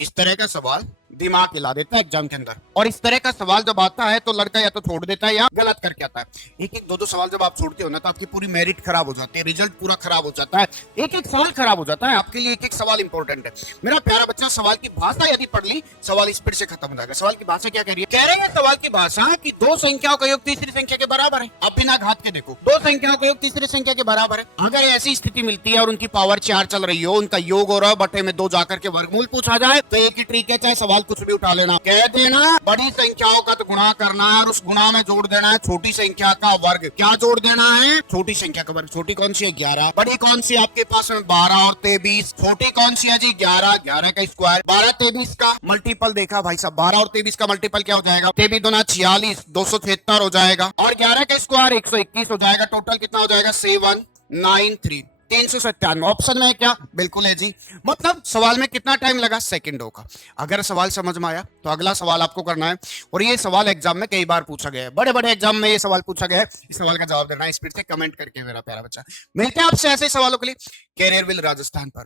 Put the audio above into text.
इस तरह का सवाल दिमाग हिला देता है एग्जाम के अंदर। और इस तरह का सवाल जब आता है तो लड़का या तो छोड़ देता है या गलत करके आता है। एक एक दो दो सवाल जब आप छोड़ते हो ना तो आपकी पूरी मेरिट खराब हो जाती है, रिजल्ट पूरा खराब हो जाता है, एक एक सवाल खराब हो जाता है। आपके लिए एक एक सवाल इंपॉर्टेंट है। मेरा प्यारा बच्चा, सवाल की भाषा यदि पढ़ ली, सवाल स्पीड से खत्म हो जाएगा। सवाल की भाषा क्या कह रही है? कह रहे हैं सवाल की भाषा कि दो संख्याओं का योग तीसरी संख्या के बराबर है। आप बिना घात के देखो, दो संख्याओं का योग तीसरी संख्या के बराबर है। अगर ऐसी स्थिति मिलती है और उनकी पावर 4 चल रही हो, उनका योग हो रहा बटे में 2 जाकर के वर्गमूल पूछा जाए, तो एक ही ट्रिक है, चाहे सवाल कुछ भी उठा लेना, कह देना बड़ी संख्याओं का तो गुणा करना है और उस गुणा में जोड़ देना है छोटी संख्या का वर्ग। क्या जोड़ देना है? छोटी संख्या का वर्ग। छोटी कौन सी है? 11। बड़ी कौन सी आपके पास में? 12 और 23। छोटी कौन सी है जी? 11। 11 का स्क्वायर। 12 23 का मल्टीपल देखा भाई साहब, 12 और 23 का मल्टीपल क्या हो जाएगा? 23 दूना 46, 276 हो जाएगा, और 11 का स्क्वायर 121 हो जाएगा। टोटल कितना हो जाएगा? 793। 397 ऑप्शन में है क्या? बिल्कुल है जी। मतलब सवाल में कितना टाइम लगा? सेकंडों का। अगर सवाल समझ में आया तो अगला सवाल आपको करना है, और ये सवाल एग्जाम में कई बार पूछा गया है, बड़े बड़े एग्जाम में ये सवाल पूछा गया है। इस सवाल का जवाब देना है स्पीड से कमेंट करके मेरा प्यारा बच्चा। मिलते हैं आपसे ऐसे सवालों के लिए कैरियर विल राजस्थान पर।